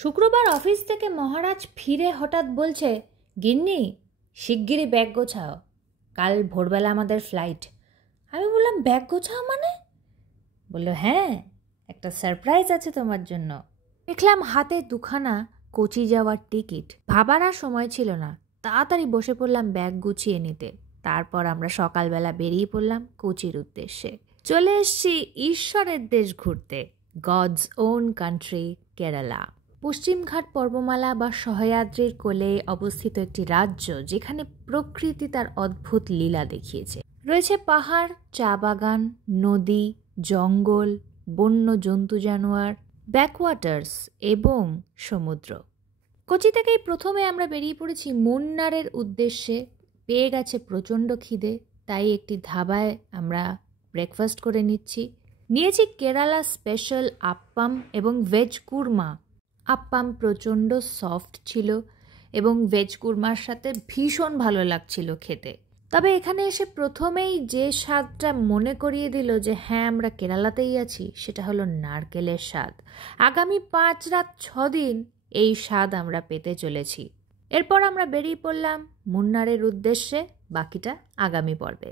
শুক্রবার অফিস থেকে মহারাজ ফিরে হঠাৎ বলছে, গিন্নি শিগগিরই ব্যাগ গোছাও, কাল ভোরবেলা আমাদের ফ্লাইট। আমি বললাম, ব্যাগ গোছাও মানে? বললো, হ্যাঁ, একটা সারপ্রাইজ আছে তোমার জন্য। দেখলাম হাতে দুখানা কোচি যাওয়ার টিকিট। ভাবার আর সময় ছিল না, তাড়াতাড়ি বসে পড়লাম ব্যাগ গুছিয়ে নিতে। তারপর আমরা সকালবেলা বেরিয়ে পড়লাম কোচির উদ্দেশ্যে। চলে এসছি ঈশ্বরের দেশ ঘুরতে, গডস ওন কান্ট্রি, কেরালা। পশ্চিমঘাট পর্বমালা বা সহ্যাদ্রির কোলে অবস্থিত একটি রাজ্য, যেখানে প্রকৃতি তার অদ্ভুত লীলা দেখিয়েছে। রয়েছে পাহাড়, চা বাগান, নদী, জঙ্গল, বন্য জন্তু জানোয়ার, ব্যাকওয়াটার্স এবং সমুদ্র। কোচি থেকেই প্রথমে আমরা বেরিয়ে পড়েছি মুন্নারের উদ্দেশ্যে। পেয়ে গেছে প্রচণ্ড খিদে, তাই একটি ধাবায় আমরা ব্রেকফাস্ট করে নিয়েছি কেরালা স্পেশাল আপ্পাম এবং ভেজ কুরমা। আপ্পাম প্রচণ্ড সফট ছিল এবং ভেজ কুরমার সাথে ভীষণ ভালো লাগছিল খেতে। তবে এখানে এসে প্রথমেই যে স্বাদটা মনে করিয়ে দিল যে হ্যাঁ, আমরা কেরালাতেই আছি, সেটা হলো নারকেলের স্বাদ। আগামী 5 রাত 6 দিন এই স্বাদ আমরা পেতে চলেছি। এরপর আমরা বেরিয়ে পড়লাম মুন্নারের উদ্দেশ্যে, বাকিটা আগামী পর্বে।